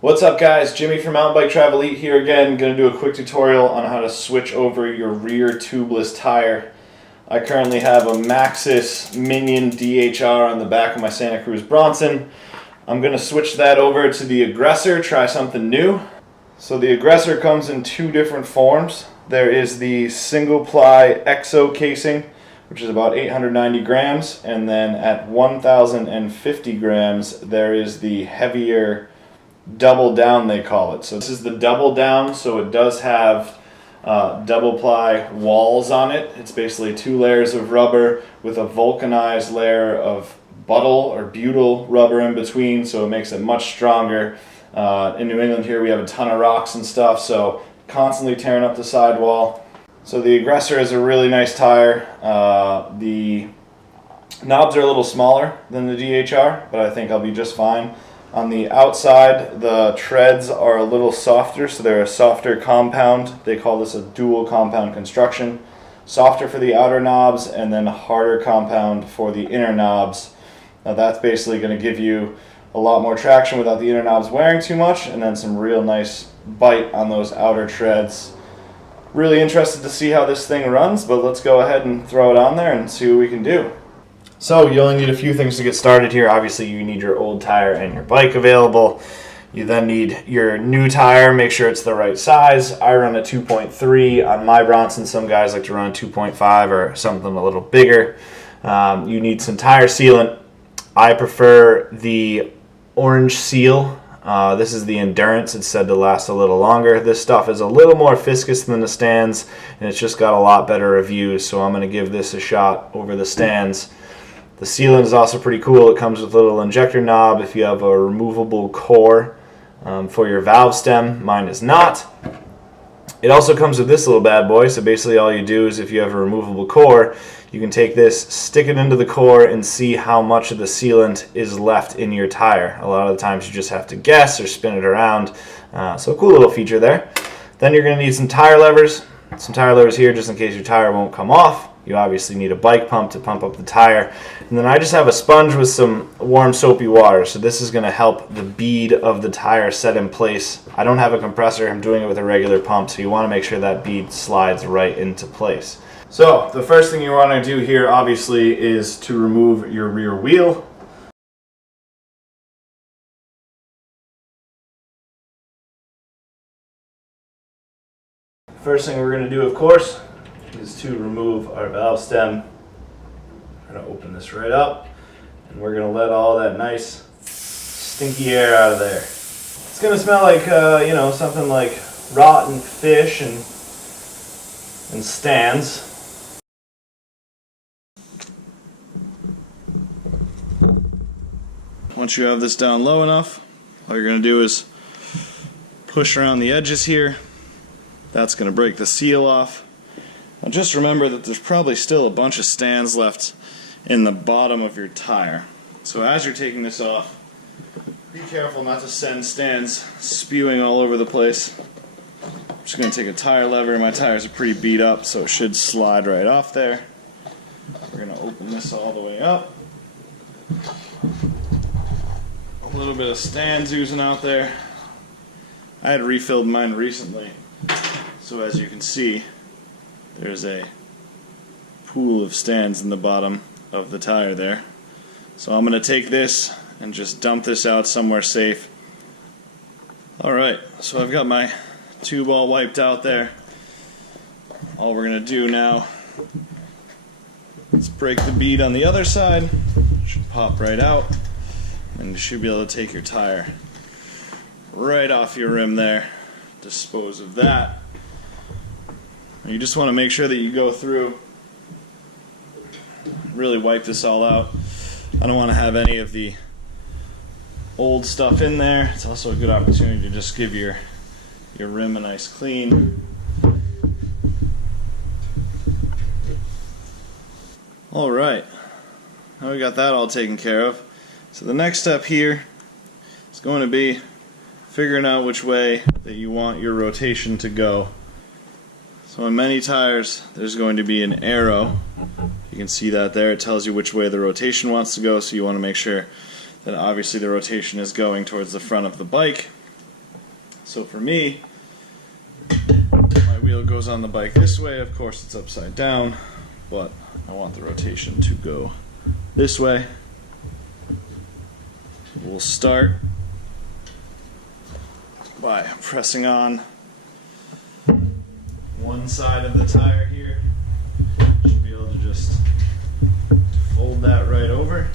What's up guys, Jimmy from Mountain Bike Travel Elite here again. Going to do a quick tutorial on how to switch over your rear tubeless tire. I currently have a Maxxis Minion DHR on the back of my Santa Cruz Bronson. I'm going to switch that over to the Aggressor, try something new. So the Aggressor comes in two different forms. There is the single ply EXO casing, which is about 890 grams, and then at 1,050 grams there is the heavier double down, they call it. So this is the double down, so it does have double ply walls on it. It's basically two layers of rubber with a vulcanized layer of butyl rubber in between, so it makes it much stronger. In New England here we have a ton of rocks and stuff, so constantly tearing up the sidewall. So the Aggressor is a really nice tire. The knobs are a little smaller than the DHR, but I think I'll be just fine. On the outside, the treads are a little softer, so they're a softer compound. They call this a dual compound construction. Softer for the outer knobs and then a harder compound for the inner knobs. Now that's basically going to give you a lot more traction without the inner knobs wearing too much, and then some real nice bite on those outer treads. Really interested to see how this thing runs, but let's go ahead and throw it on there and see what we can do. So you only need a few things to get started here. Obviously you need your old tire and your bike available. You then need your new tire, make sure it's the right size. I run a 2.3 on my Bronson. Some guys like to run a 2.5 or something a little bigger. You need some tire sealant. I prefer the orange seal. This is the Endurance. It's said to last a little longer. This stuff is a little more viscous than the Stands, and it's just got a lot better reviews, so I'm going to give this a shot over the Stands. The sealant is also pretty cool. It comes with a little injector knob if you have a removable core for your valve stem. Mine is not. It also comes with this little bad boy, so basically all you do is if you have a removable core, you can take this, stick it into the core, and see how much of the sealant is left in your tire. A lot of the times you just have to guess or spin it around. So a cool little feature there. Then you're going to need some tire levers. Some tire levers here just in case your tire won't come off. You obviously need a bike pump to pump up the tire. And then I just have a sponge with some warm soapy water. So this is going to help the bead of the tire set in place. I don't have a compressor. I'm doing it with a regular pump. So you want to make sure that bead slides right into place. So the first thing you want to do here obviously is to remove your rear wheel. First thing we're going to do, of course, is to remove our valve stem. We're going to open this right up, and we're going to let all that nice stinky air out of there. It's going to smell like, you know, something like rotten fish and Stands. Once you have this down low enough, all you're going to do is push around the edges here. That's going to break the seal off. Now just remember that there's probably still a bunch of Stands left in the bottom of your tire. So as you're taking this off, be careful not to send Stands spewing all over the place. I'm just going to take a tire lever. My tires are pretty beat up, so it should slide right off there. We're going to open this all the way up. A little bit of Stands oozing out there. I had refilled mine recently, so as you can see, there's a pool of Stands in the bottom of the tire there. So I'm going to take this and just dump this out somewhere safe. Alright, so I've got my tube all wiped out there. All we're going to do now is break the bead on the other side. It should pop right out, and you should be able to take your tire right off your rim there. Dispose of that. You just want to make sure that you go through, really wipe this all out. I don't want to have any of the old stuff in there. It's also a good opportunity to just give your rim a nice clean. Alright, now we got that all taken care of. So the next step here is going to be figuring out which way that you want your rotation to go. So on many tires there's going to be an arrow. You can see that there. It tells you which way the rotation wants to go, so you want to make sure that obviously the rotation is going towards the front of the bike. So for me, my wheel goes on the bike this way. Of course it's upside down, but I want the rotation to go this way. We'll start by pressing on one side of the tire here. Should be able to just fold that right over.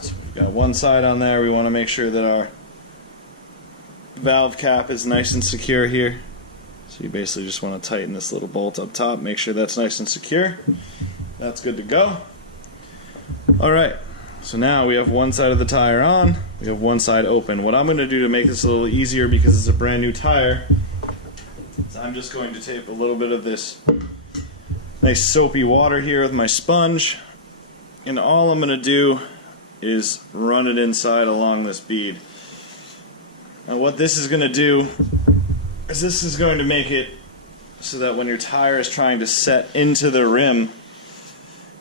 So we've got one side on there. We want to make sure that our valve cap is nice and secure here. So you basically just want to tighten this little bolt up top, make sure that's nice and secure. That's good to go. Alright, so now we have one side of the tire on, we have one side open. What I'm going to do to make this a little easier, because it's a brand new tire, is I'm just going to tape a little bit of this nice soapy water here with my sponge, and all I'm going to do is run it inside along this bead. Now what this is going to do is this is going to make it so that when your tire is trying to set into the rim,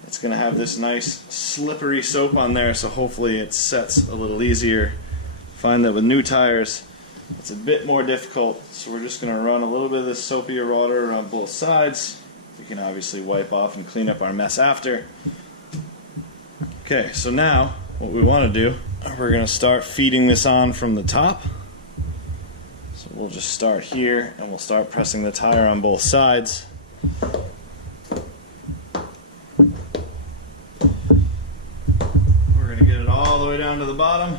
it's going to have this nice slippery soap on there, so hopefully it sets a little easier. Find that with new tires it's a bit more difficult, so we're just going to run a little bit of this soapier water around both sides. We can obviously wipe off and clean up our mess after. Okay, so now what we want to do, we're going to start feeding this on from the top. So we'll just start here and we'll start pressing the tire on both sides. All the way down to the bottom.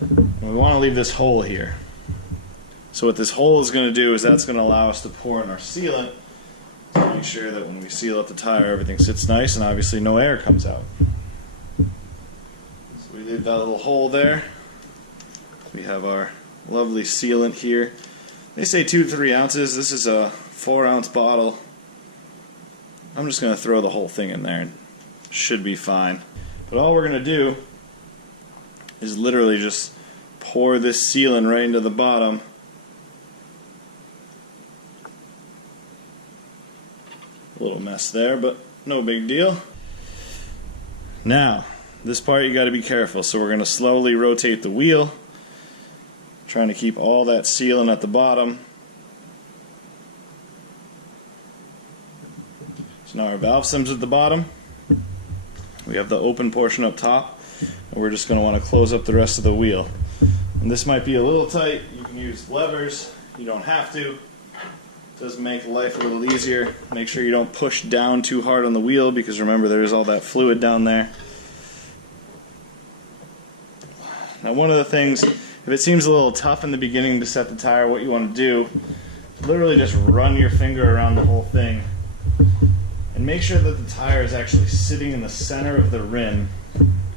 And we want to leave this hole here. So what this hole is going to do is that's going to allow us to pour in our sealant to make sure that when we seal up the tire everything sits nice and obviously no air comes out. So we leave that little hole there. We have our lovely sealant here. They say 2 to 3 ounces. This is a 4-ounce bottle. I'm just going to throw the whole thing in there and it should be fine. But all we're going to do is literally just pour this sealant right into the bottom. A little mess there, but no big deal. Now, this part you got to be careful, so we're going to slowly rotate the wheel, trying to keep all that sealant at the bottom. So now our valve stem's at the bottom. We have the open portion up top, and we're just going to want to close up the rest of the wheel. And this might be a little tight. You can use levers. You don't have to. It does make life a little easier. Make sure you don't push down too hard on the wheel, because remember there's all that fluid down there. Now one of the things, if it seems a little tough in the beginning to set the tire, what you want to do, literally just run your finger around the whole thing. And make sure that the tire is actually sitting in the center of the rim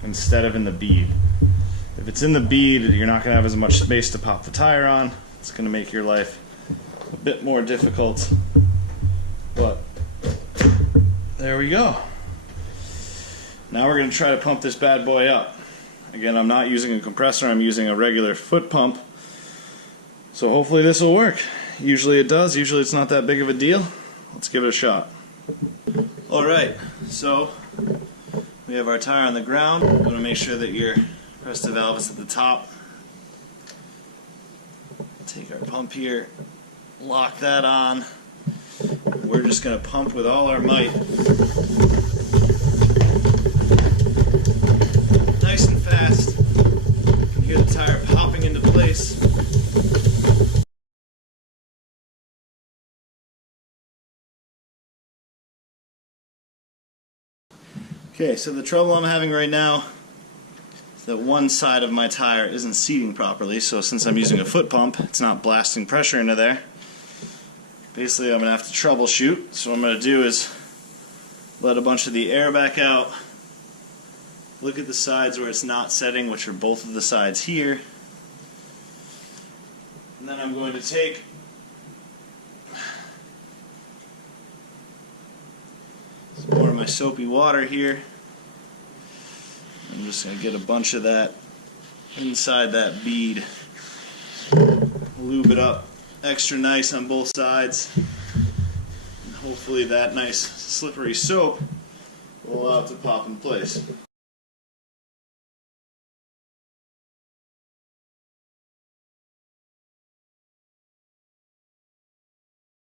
instead of in the bead. If it's in the bead, you're not going to have as much space to pop the tire on. It's going to make your life a bit more difficult. But there we go. Now we're going to try to pump this bad boy up. Again, I'm not using a compressor, I'm using a regular foot pump. So hopefully this will work. Usually it does, usually it's not that big of a deal. Let's give it a shot. Alright, so we have our tire on the ground. We want to make sure that your rest of the valve is at the top. Take our pump here, lock that on. We're just going to pump with all our might. Nice and fast. You can hear the tire popping into place. Okay, so the trouble I'm having right now is that one side of my tire isn't seating properly, so since I'm using a foot pump, it's not blasting pressure into there. Basically, I'm going to have to troubleshoot. So what I'm going to do is let a bunch of the air back out, look at the sides where it's not setting, which are both of the sides here, and then I'm going to take some more of my soapy water here. I'm just going to get a bunch of that inside that bead, lube it up extra nice on both sides, and hopefully that nice slippery soap will allow it to pop in place.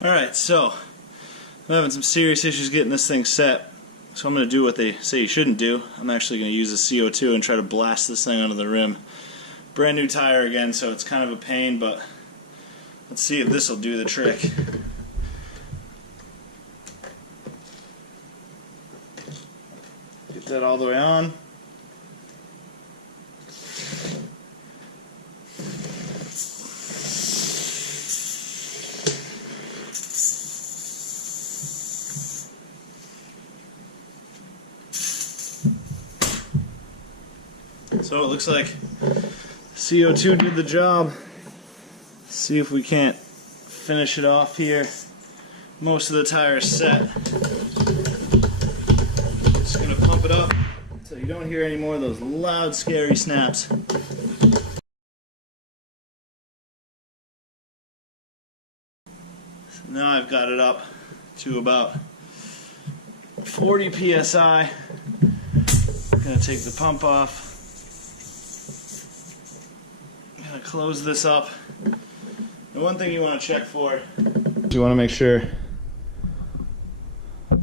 Alright, so I'm having some serious issues getting this thing set, so I'm going to do what they say you shouldn't do. I'm actually going to use the CO2 and try to blast this thing onto the rim. Brand new tire again, so it's kind of a pain, but let's see if this will do the trick. Get that all the way on. So it looks like CO2 did the job. Let's see if we can't finish it off here. Most of the tire is set. Just gonna pump it up so you don't hear any more of those loud, scary snaps. So now I've got it up to about 40 psi. Gonna take the pump off. Gonna close this up. The one thing you want to check for is you want to make sure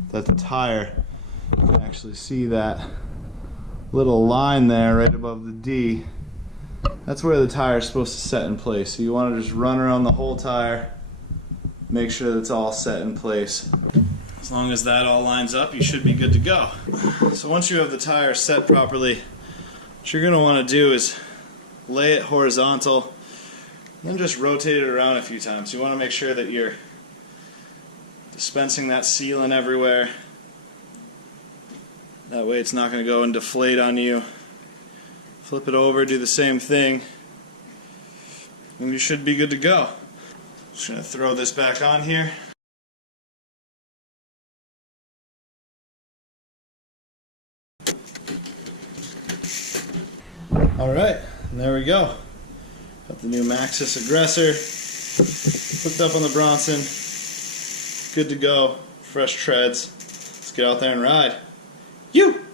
that the tire, you can actually see that little line there right above the D. That's where the tire is supposed to set in place. So you want to just run around the whole tire, make sure that it's all set in place. As long as that all lines up, you should be good to go. So once you have the tire set properly, what you're going to want to do is lay it horizontal, and then just rotate it around a few times. You want to make sure that you're dispensing that sealant everywhere. That way it's not going to go and deflate on you. Flip it over, do the same thing, and you should be good to go. Just going to throw this back on here. Alright, and there we go. Got the new Maxxis Aggressor hooked up on the Bronson. Good to go. Fresh treads. Let's get out there and ride. You!